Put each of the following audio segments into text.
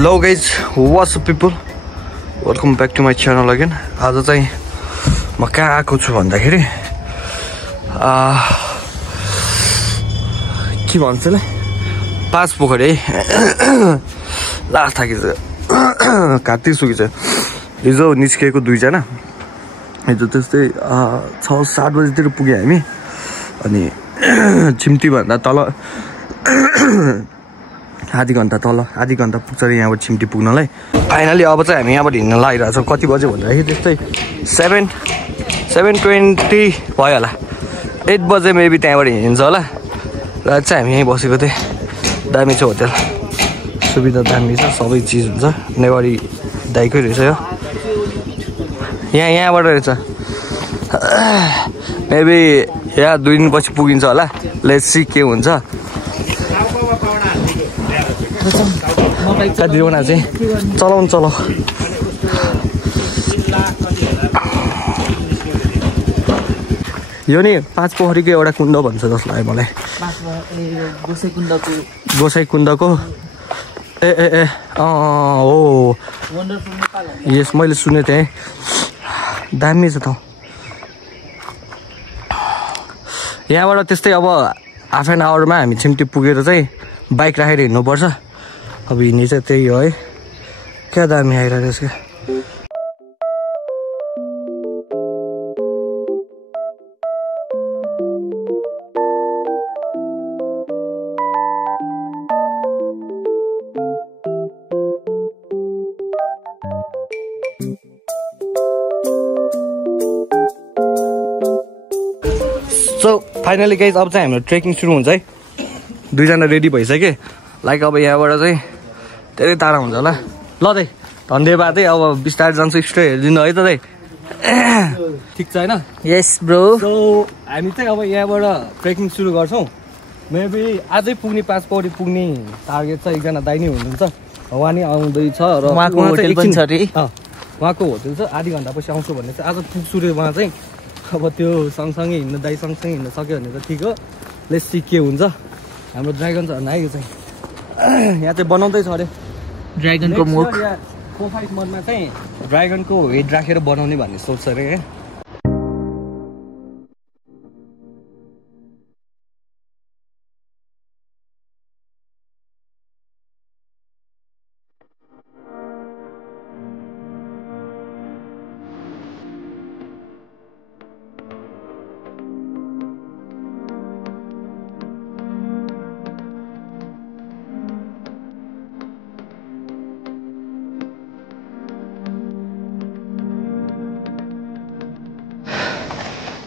Hello guys, what's up people? Welcome back to my channel again. आज चाहिँ म कहाँ आएको छु भन्दाखेरि के भन्छ ल पाँच पोखरी लास्ट थाकिछ कार्तिक सुकिछ हिजो निस्केको दुईजना हिजो त्यस्तै 6-7 बजेतिर पुगे हामी अनि चिम्टी भन्दा तल आधी घन्टा पुग्छ रे यहाँबाट छिम्टी पुग्नलाई फाइनली अब चाहिँ हामी यहाँबाट हिँड्न लागिरहेको छौँ कति बजे भन्दाखेरि त्यस्तै 7:20 भयो होला 8 बजे मेबी त्यहाँबाट हिँड्छ होला र चाहिँ हामी यहीँ बसेको थिएँ दामी छ होटल सुविधा दामी छ सबै चिज हुन्छ नेवारी दाइकै रहेछ यो यहाँबाट रहेछ मेबी यहाँ 2 दिनपछि पुगिन्छ होला लेट्स सी के हुन्छ दिउना चाहिँ चलाउ यो नि पाँच पोखरीको एउटा कुण्ड भन्छ जस्तो लाग्यो मलाई गोसाई कुण्डको ए हो यस मैले सुने थिएँ दामी छ त यहाँबाट त्यस्तै अब हाफ एन आवरमा हामी छिम्टी पुगेर चाहिँ बाइक राखेर हिँड्नुपर्छ अब हिँड्ने चाहिँ त्यही हो है क्या दामी आइरहेको छ सो फाइनली गाइज अब चाहिँ हाम्रो ट्रेकिङ सुरु हुन्छ है दुईजना रेडी भइसक्यो लाइक अब यहाँबाट चाहिँ धेरै टाढा हुन्छ होला ल दाइ धन्यवाद है अब बिस्तारै जान्छु स्टोरी हेरिदिनु है त दाइ ठिक छ होइन यस ब्रो सो हामी चाहिँ अब यहाँबाट ट्रेकिङ सुरु गर्छौँ मेबी आजै पुग्ने पाँच पौडी पुग्ने टार्गेट चाहिँ एकजना दाइ नै हुनुहुन्छ उहाँ नि आउँदैछ र उहाँको होटल पनि छ अरे उहाँको होटल छ आधी घन्टापछि आउँछु भन्ने चाहिँ आज पुग्छु रे उहाँ चाहिँ अब त्यो सँगसँगै हिँड्नु दाइ सँगसँगै हिँड्न सक्यो भने त ठिक हो लेट्स सी के हुन्छ हाम्रो ड्रागन छ भने आयो चाहिँ यहाँ चाहिँ बनाउँदैछ अरे ड्रागनको मुख 4-5 मन्थमा चाहिँ ड्रागनको हेड राखेर बनाउने भन्ने सोच्छ अरे है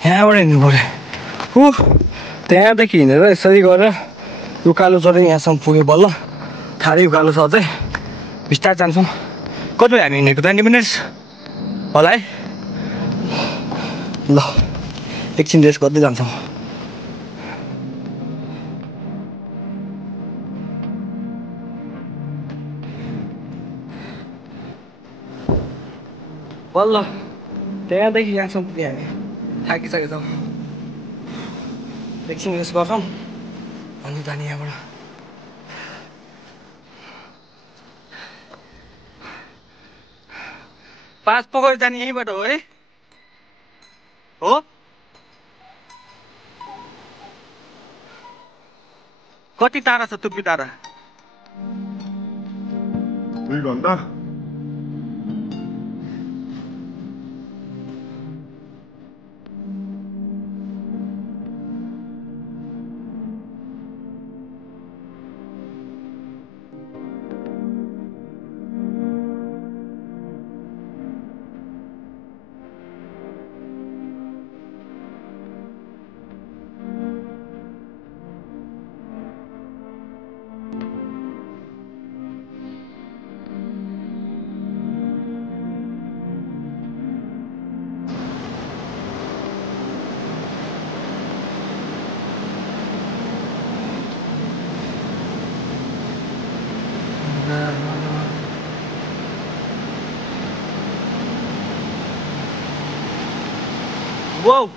यहाँबाट हिँड्नु पऱ्यो त्यहाँदेखि हिँडेर यसरी गरेर उकालो चढेर यहाँसम्म पुग्यो बल्ल खाली उकालो छ चाहिँ बिस्तारै जान्छौँ कति हामी हिँडेको 20 मिनट्स होला है ल एकछिन रेस्ट गर्दै जान्छौँ बल्ल त्यहाँदेखि यहाँसम्म पुग्यो हामी थाकिसकेको छौँ एकछिन रेस्ट गर्छौँ अनि जाने यहाँबाट पाँच पोखरी जाने यहीँबाट हो है हो कति टाढा छ तुप्पी टाढा 2 घन्टा Whoa!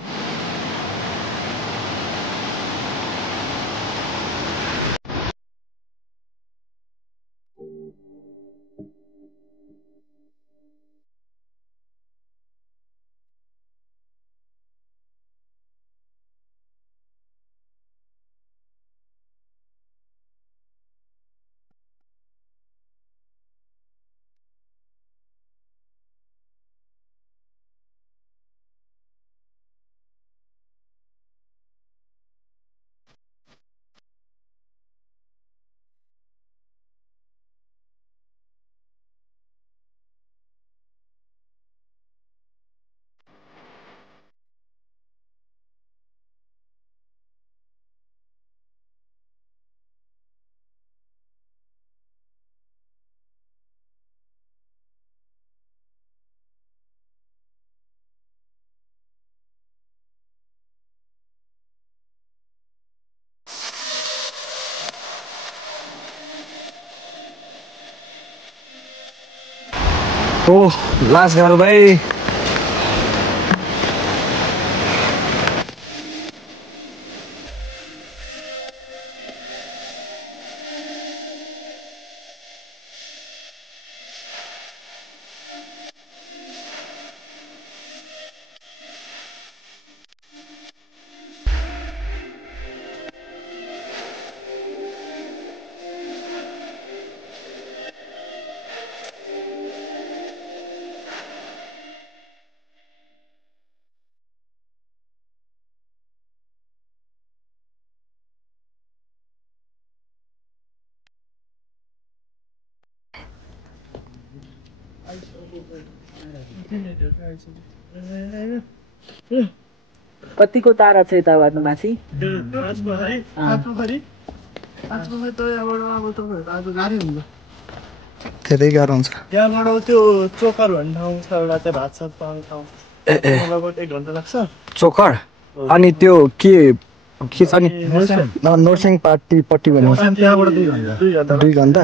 ओ लास्ट गाह्रो भाइ कतिको तारा छ यताबाट माथि धेरै गाह्रो हुन्छ त्यहाँबाट त्यो चोकर भन्ने ठाउँ छ एउटा चाहिँ भात सात पाउने ठाउँ त्यहाँबाट 1 घन्टा लाग्छ चोकर अनि त्यो के छ नि नर्सिङ पट्टि भन्नु त्यहाँबाट 2 घन्टा 2 घन्टा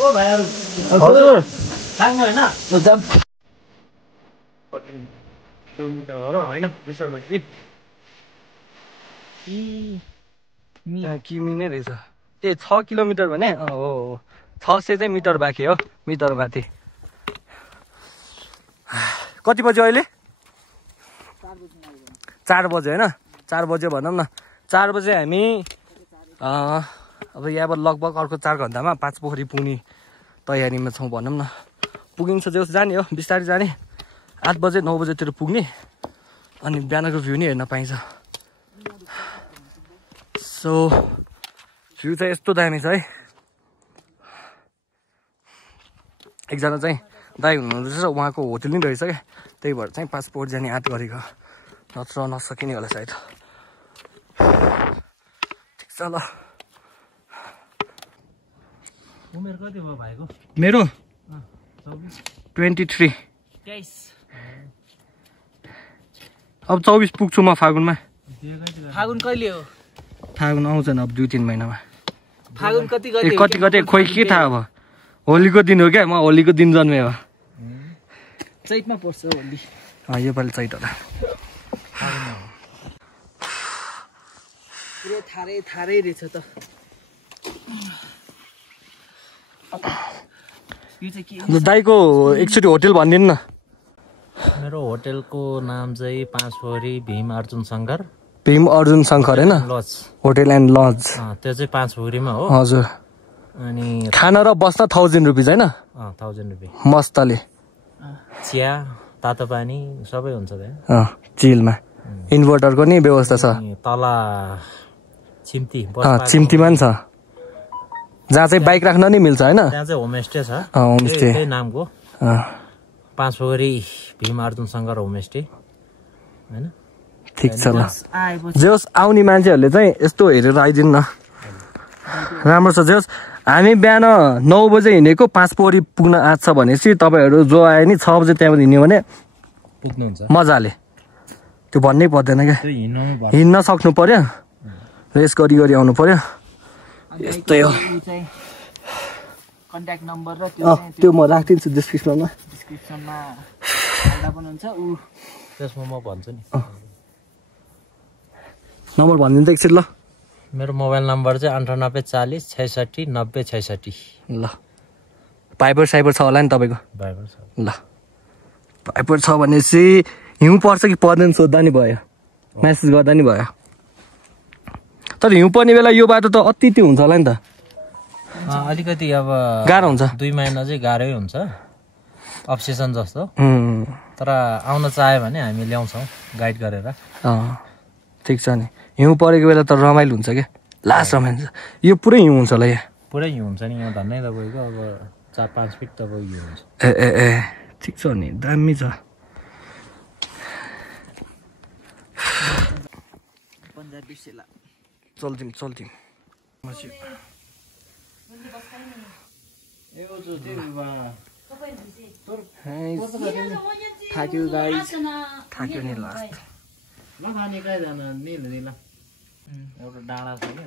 ओ भाइहरु हजुर सांग हैन जब किलोमिटर हो हैन मिस्टर भाइ किमी नै रहेछ ए 6 किलोमिटर भने हो 600 चाहिँ मिटर बाँकी हो मिटर माथि कति बज्यो अहिले 4 बज्यो हैन 4 बज्यो भनौँ न 4 बजे हामी अब यहाँबाट लगभग अर्को 4 घन्टामा 5 पोखरी पुग्ने तयारीमा छौँ भनौँ न पुगिन्छ जस जाने हो बिस्तारै जाने 8 बजे 9 बजेतिर पुग्ने अनि बिहानको भ्यू नै हेर्न पाइन्छ सो भ्यू चाहिँ यस्तो दामी छ है एकजना चाहिँ दाइ हुनुहुँदो रहेछ उहाँको होटल नै रहेछ क्या त्यही भएर चाहिँ पासपोर्ट जाने आँट गरेको नत्र नसकिने होला सायद ठिक छ ल उमेर कति भयो भाइको मेरो 23 अब 24 पुग्छु म फागुनमा फागुन कहिले हो फागुन आउँछ नि अब 2-3 महिनामा फागुन कति खोइ के थाहा अब होलीको दिन हो क्या म होलीको दिन जन्मे हो चैतमा पर्छ होली योपालि चैत होला पुरै थारै रहेछ त दाइको एकचोटि होटल भनिदिनु न मेरो होटलको नाम चाहिँ 5 पोखरी भीम अर्जुन शङ्कर हैन लज होटल एन्ड लज त्यो चाहिँ 5 पोखरीमा हो हजुर अनि खाना र बस्न 1000 रुपैयाँ हैन 1000 रुपैयाँ मस्तले चिया तातो पानी सबै हुन्छ त्यहाँ चिलमा इन्भर्टरको नि व्यवस्था छ तल छिम्ती छिम्तीमा नि छ जहाँ चाहिँ बाइक राख्न नि मिल्छ हैन त्यहाँ चाहिँ होमस्टे छ होमस्टे त्यही नामको 5 पोखरी भीम अर्जुन शङ्कर होमस्टे हैन ठिक छ ल जेस आउने मान्छेहरूले चाहिँ यस्तो हेरेर आइदिनु न राम्रो छ जेस हामी बिहान 9 बजे हिँडेको 5 पोखरी पुग्न आँट छ भनेपछि तपाईहरु जो आए नि 6 बजे त्यहाँ हिँड्यो भने पुग्नुहुन्छ मजाले त्यो भन्नै पर्दैन क्या हिँड्न सक्नु पर्यो रेस गरी आउनु पर्यो यस्तै हो कन्ट्याक्ट नम्बर र त्यो म राखिदिन्छु डिस्क्रिप्सनमा हाल्दा पनि हुन्छ त्यसमा म भन्छु नि नम्बर भनिदिनु त एकछिन ल मेरो मोबाइल नम्बर चाहिँ 9840 66 90 66। ल भाइबर साइबर छ होला नि तपाईँको? भाइबर छ। ल भाइबर छ भनेपछि हिउँ पर्छ कि पर्दैन सोद्धा नि भयो, मेसेज गर्दा नि भयो। तर हिउँ पर्ने बेला यो बाटो त अति त्यो हुन्छ होला नि त, अलिकति अब गाह्रो हुन्छ। 2 महिना चाहिँ गाह्रै हुन्छ, अब्सेसन जस्तो। तर आउन चाह्यो भने हामी ल्याउँछौँ गाइड गरेर। ठिक छ नि, हिउँ परेको बेला त रमाइलो हुन्छ क्या, लास्ट रमाइलो हुन्छ। यो पुरै हिउँ हुन्छ होला यहाँ? पुरै हिउँ हुन्छ नि यहाँ, धन्नै तपाईँको अब 4-5 फिट तपाईँको हिउँ हुन्छ। ए ठिक छ नि, दामी छ। चल्थ्यौँ थाक्यो गाइस, थाक्यो नि लास्ट। ल खाने कहीँ जान नि ल, एउटा डाँडा छ क्या।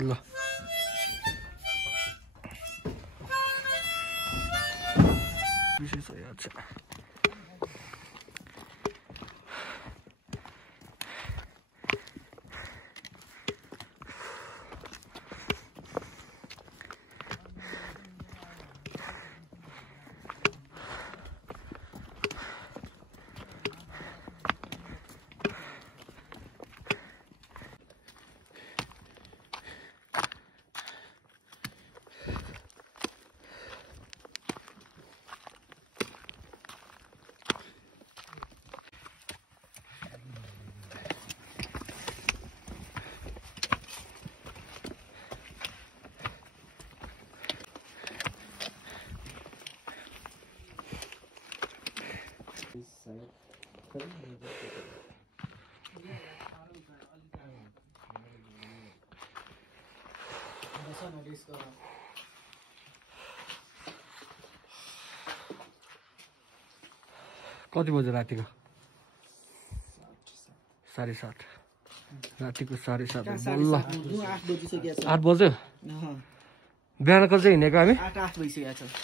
ल विशेष याद छ। कति बज्यो रातिको? 7:30 रातिको 7:30 बल्ल 8 बज्यो। बिहानको चाहिँ हिँडेको हामी 8 भइसकेको छ।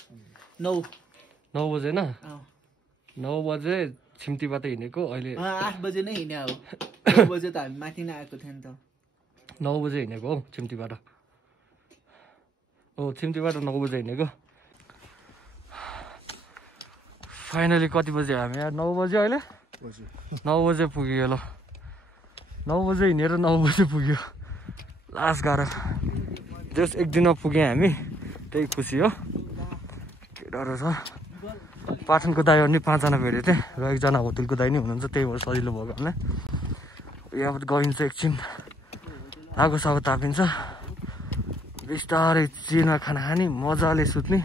9 बजे होइन? 9 बजे छिम्तीबाट हिँडेको, अहिले 8 बजे नै हिँड्या हो। 9 बजे त हामी माथि नै आएको थियो नि त। 9 बजे हिँडेको हौ छिम्तीबाट। छिम्तीबाट 9 बजे हिँडेको। फाइनली कति बजे हामी यहाँ? 9 बजे, अहिले 9 बजे पुग्यो। ल 9 बजे हिँडेर 9 बजे पुग्यो, लास्ट गाह्रो। जस्ट एक दिनमा पुग्यौँ हामी, त्यही खुसी हो। के डह्रो छ। पाठनको दाइहरू नि 5 जना भेटेको थिएँ र 1 जना होटलको दाइ नै हुनुहुन्छ, त्यही भएर सजिलो भएको हामीलाई। यहाँबाट गइन्छ, एकछिन आगो सागो तापिन्छ, बिस्तारै चिनमा खाना खाने, मजाले सुत्ने।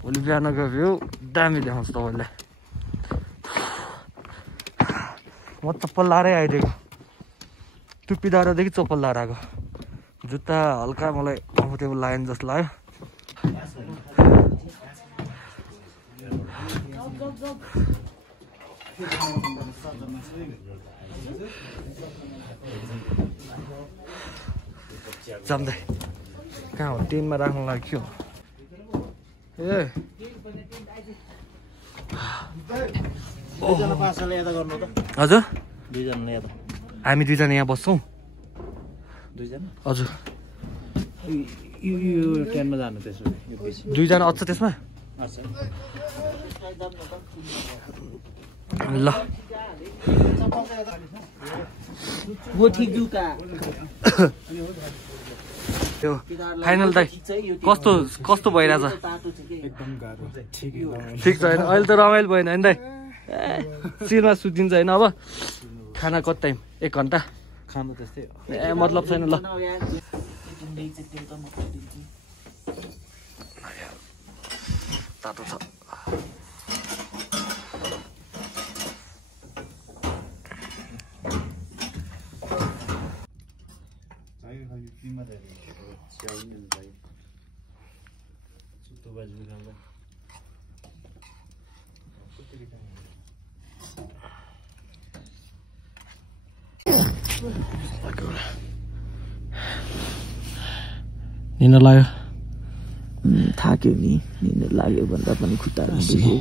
भोलि बिहानको भ्यू दामी देखाउँछ तपाईँलाई। म चप्पल लाएरै आइदिएको, टुप्पी डाँडादेखि चप्पल लाएर आएको। जुत्ता हल्का मलाई कम्फर्टेबल लागेन जस्तो लाग्यो। जम्दै कहाँ हो? टेनमा राख्नु लाग्यो। ए हजुर, 2 जना यहाँ। हामी 2 जना यहाँ बस्छौँ। 2 जना हजुर, यो ट्रेनमा जानु त्यसो भए 2 जना अझ त्यसमा। ल वो ठीक जुका त्यो फाइनल दाइ कस्तो भइरहेछ? एकदम गाह्रो, ठिक छ होइन? अहिले त रमाइलो भएन होइन दाइ? चिरमा सुतिन्छ होइन? अब खाना कति टाइम? 1 घन्टा खानु त्यस्तै ए मतलब छैन। ल तातो छ। निन्द्रा लाग्यो? थाक्यो नि, निन्द्रा लाग्यो भन्दा पनि खुट्टाहरू दुख्यो।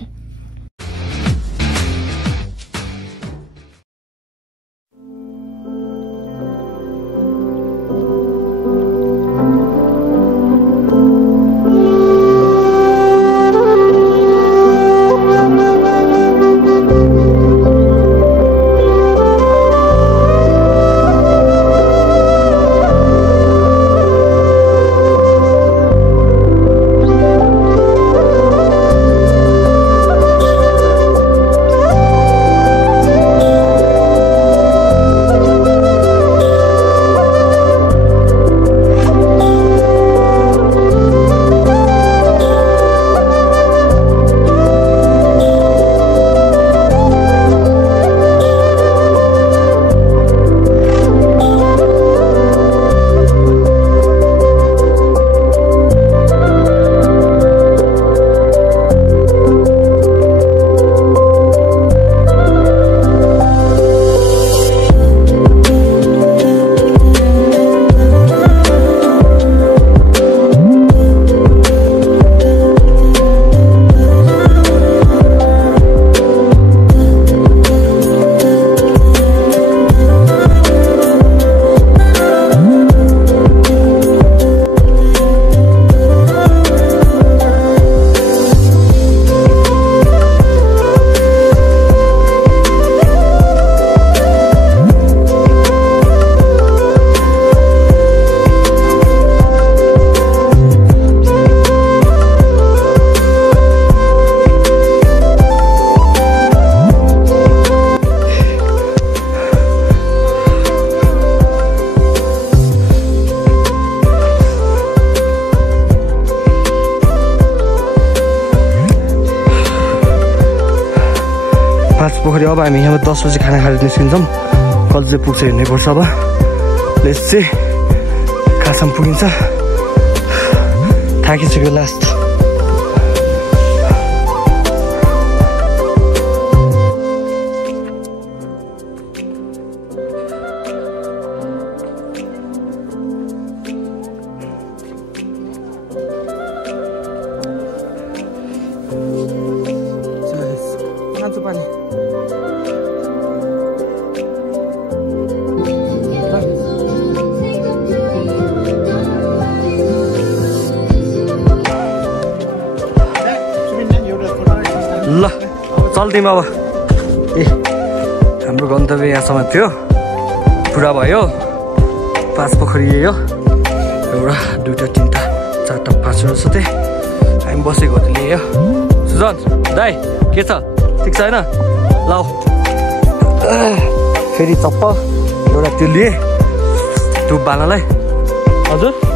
पोखरी अब हामी यहाँ 10 बजी खाना खाएर निस्किन्छौँ कति चाहिँ पुग्छ हेर्नुपर्छ अब लेट्स सी कहाँसम्म पुगिन्छ थाकिसक्यो लास्ट ल चल्थ्यौँ अब ए हाम्रो गन्तव्य यहाँसम्म थियो पुरा भयो 5 पोखरी हो एउटा 2टा 3टा 4टा 5वटा जस्तै हामी बसेको लिए हो सुजन दाइ के छ ठिक छ होइन ल फेरि चप्पल एउटा त्यो लिए धुप बाल्नलाई हजुर